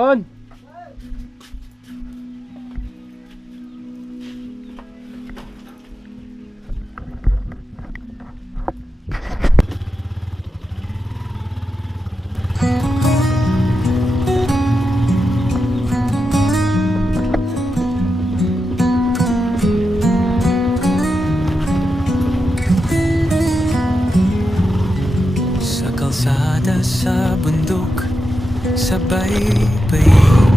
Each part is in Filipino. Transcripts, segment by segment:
Pon! Sa bundok, sa baybayin,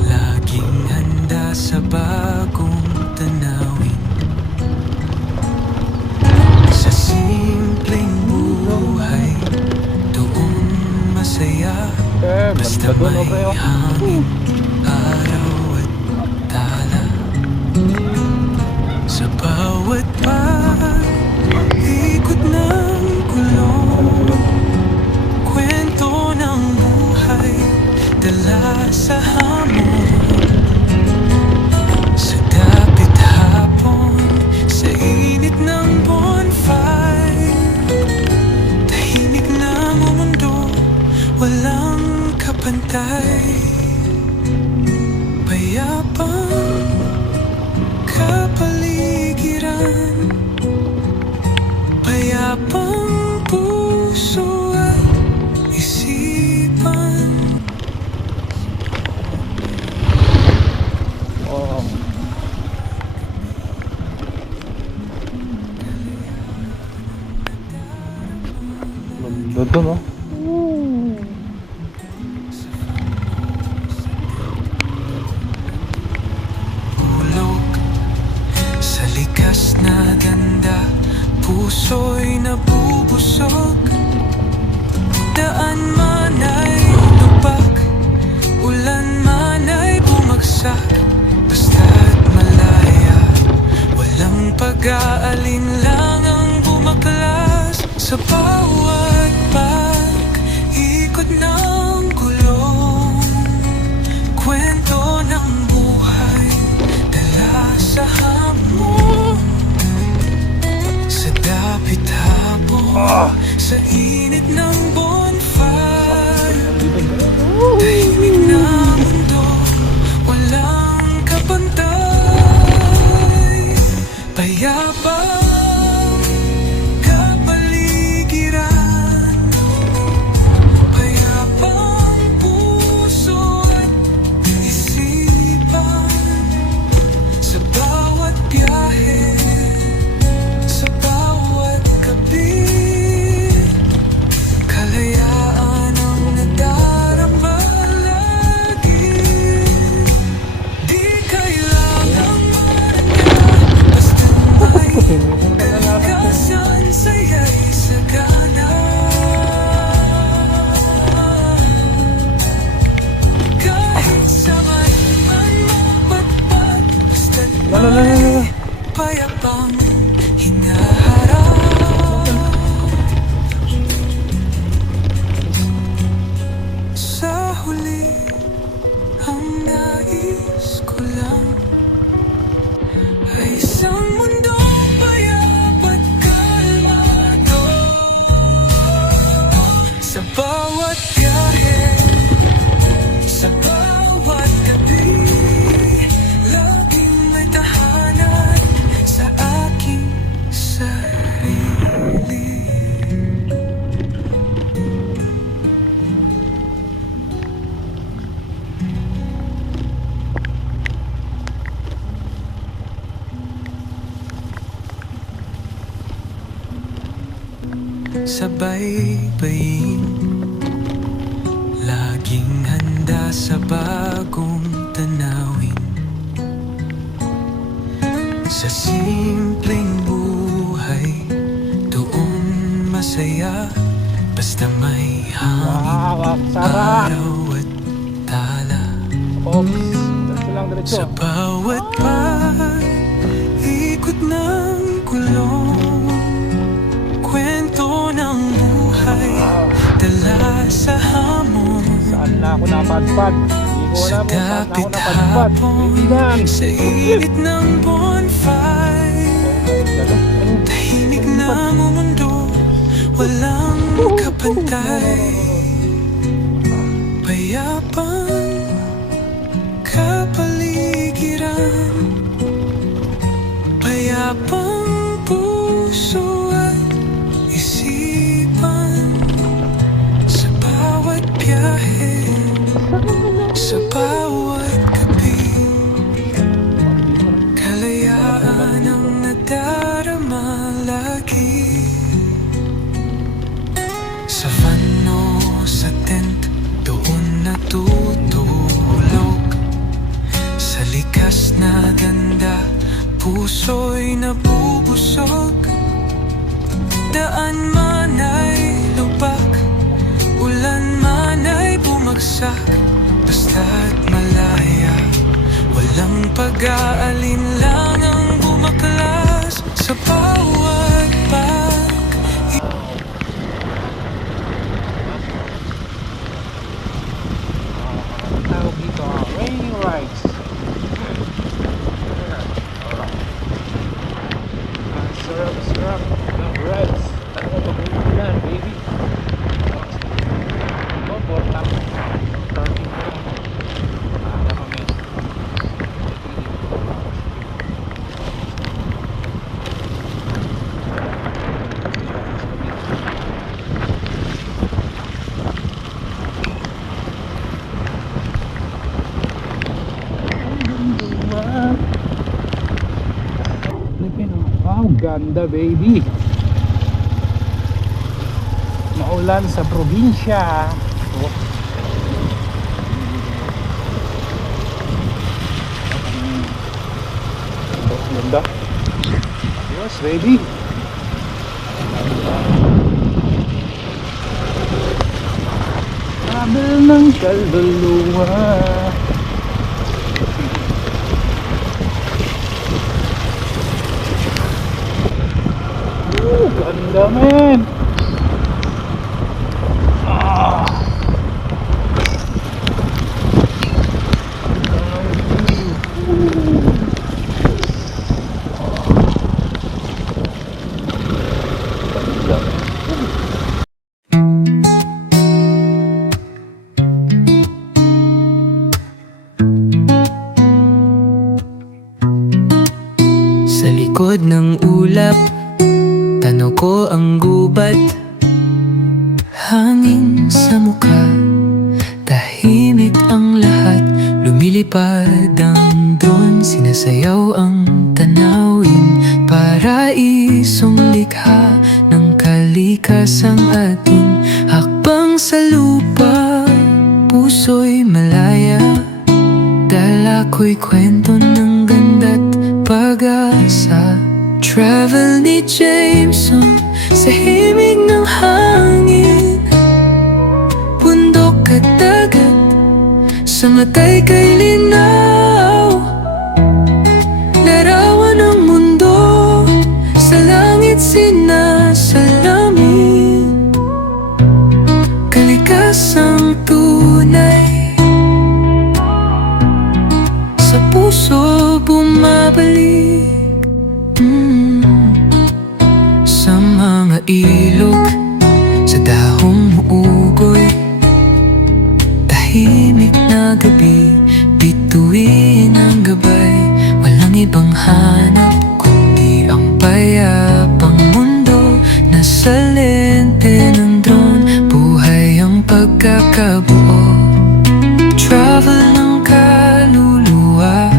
laging handa sa bagong tanawin. Sa simpleng buhay, doon masaya, basta may hangin, araw at tala. Sa bawat ikot ng gulong, kwento ng buhay, dala sa hamon. Sa dapit hapon, sa init ng bonfire, tahimik na mundo, walang kapantay. Payapang kapaligiran, payapang puso at isipan. Oo. Ganda to, no? Ulog sa likas na ganda, puso'y nabubusog. Daan man ay lupak, ulan man ay bumagsak, basta't malaya, walang pag-aalinlang ang bumaklas. Sa bawat ikot ng gulong, kwento ng buhay, dala sa hamon. Sa dapit hapon, sa init ng bonfire, tahimik na mundo, walang kapantay. Payapang kapaligiran, payapang puso at isipan. Sa bawat biyahe, sa bawat gabi, kalayaan ang nadarama lagi. Di kailangang marangya, basta may kalakasan, saya'y sagana. Kahit saan man mapagpag, basta't may payapang hinaharap. Sa huli, ang nais ko lang ay isang mundong payap at kalmado. Sa bawat biyahe, sa bawat gabi, laging may tahanan sa aking sarili. Sa baybayin, laging handa sa bagong tanawin. Sa simpleng buhay, doon masaya, basta may hangin, Wow, sarap! araw at tala. Oops, diretso lang, diretso. Sa bawat ikot ng gulong, kwento ng buhay, dala sa hamon. Saan na ako napadpad? Hindi ko Sa alam kung saan na ako dapit napadpad. hapon, Kaibigan! sa init ng bonfire, tahimik na mundo, walang kapantay. Payapang likas na ganda, puso'y nabubusog. Daan man ay lubak, ulan man ay bumagsak, basta't malaya, walang pag-aalin lang ang bumaklas sa bawat Tawag dito, raining rides. Sarap ng rides. Ano ba pag-uulan, baby? Ito, portang starting ko lang. Na kami. Wow, ganda baby. Maulan sa probinsya. Oh. Ganda. Yes, baby. Travel ng kaluluwa. Ganda, man. Sa likod ng ulap, tanaw ko ang gubat, hangin sa mukha, tahimik ang lahat, lumilipad ang drone, sinasayaw ang tanawin, paraisong likha ng kalikasang ating hakbang sa lupa, puso'y malaya, dala ko'y kwento ng ganda't pag-asa. Travel ni Jameson sa himig ng hangin, bundok at dagat, sa matay kay linaw, larawan ng mundo, sa langit sinasalamin, kalikasang tunay, sa puso bumabalik. Sa mga ilog, sa dahong uugoy, tahimik na gabi, bituin ang gabay, walang ibang hanap kundi ang payapang mundo, nasa lente ng drone, buhay ang pagkakabuo. Travel ng kaluluwa,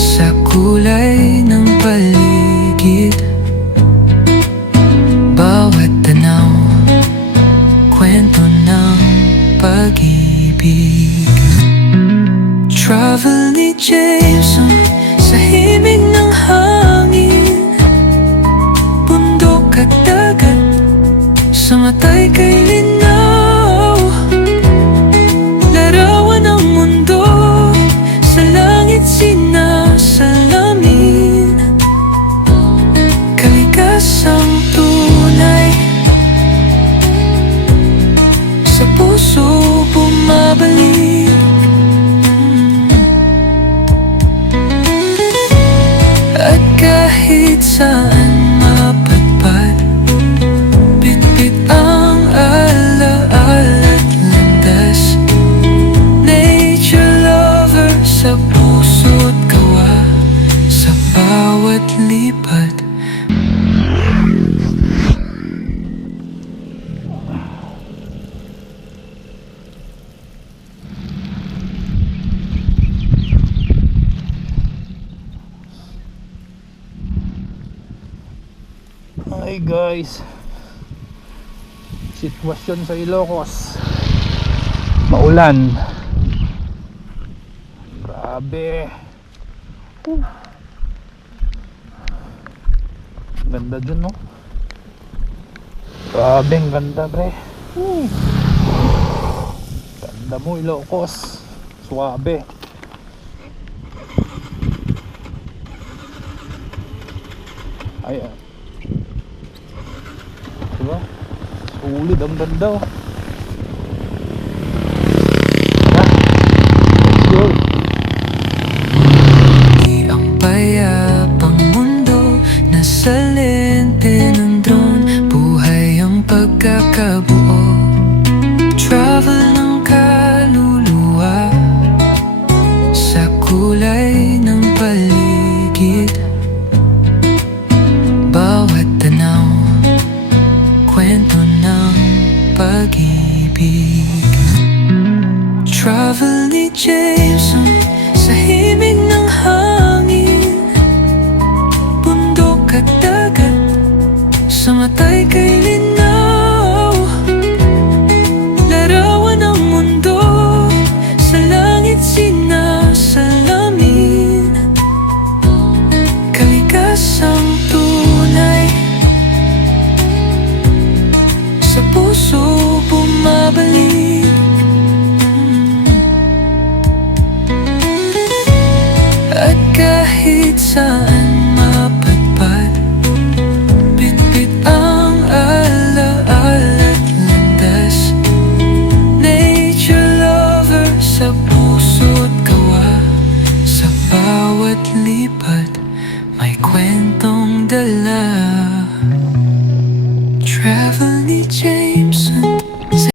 sa kulay ng paligid, bawat tanaw, kwento ng pag-ibig. Travel ni Jameson sa himig ng hangin, bundok at dagat, sa matay kay linaw, larawan ng mundo, sa langit sinasalamin, kalikasang tunay, sa puso bumabalik. At kahit saan mapadpad, bitbit ang alaala't landas, nature lover sa puso't gawa, sa bawat lipad. Hi guys, sitwasyon sa Ilocos, maulan. Grabe. Ganda dun, no? Grabe, ang ganda, pre. Ganda mo, Ilocos. Suwabe. Ayan. Diba? Sulit, ang ganda, oh. Tara. Let's go. Di ang payapang mundo, nasa lente ng drone. Buhay ang pagkakabuo, travel ng kaluluwa, sa kulay ng paligid. Bawat tanaw, kwento ng pag-ibig. Travel ni Jameson sa himig ng hangin, bundok at dagat, sa matay kay linaw. Larawan ng mundo, sa langit sinasalamin. Kalikasang tunay, sa puso bumabalik. At kahit saan mapadpad, bitbit ang alaala at landas. Nature lover sa puso't gawa, sa bawat lipad may kwentong dala.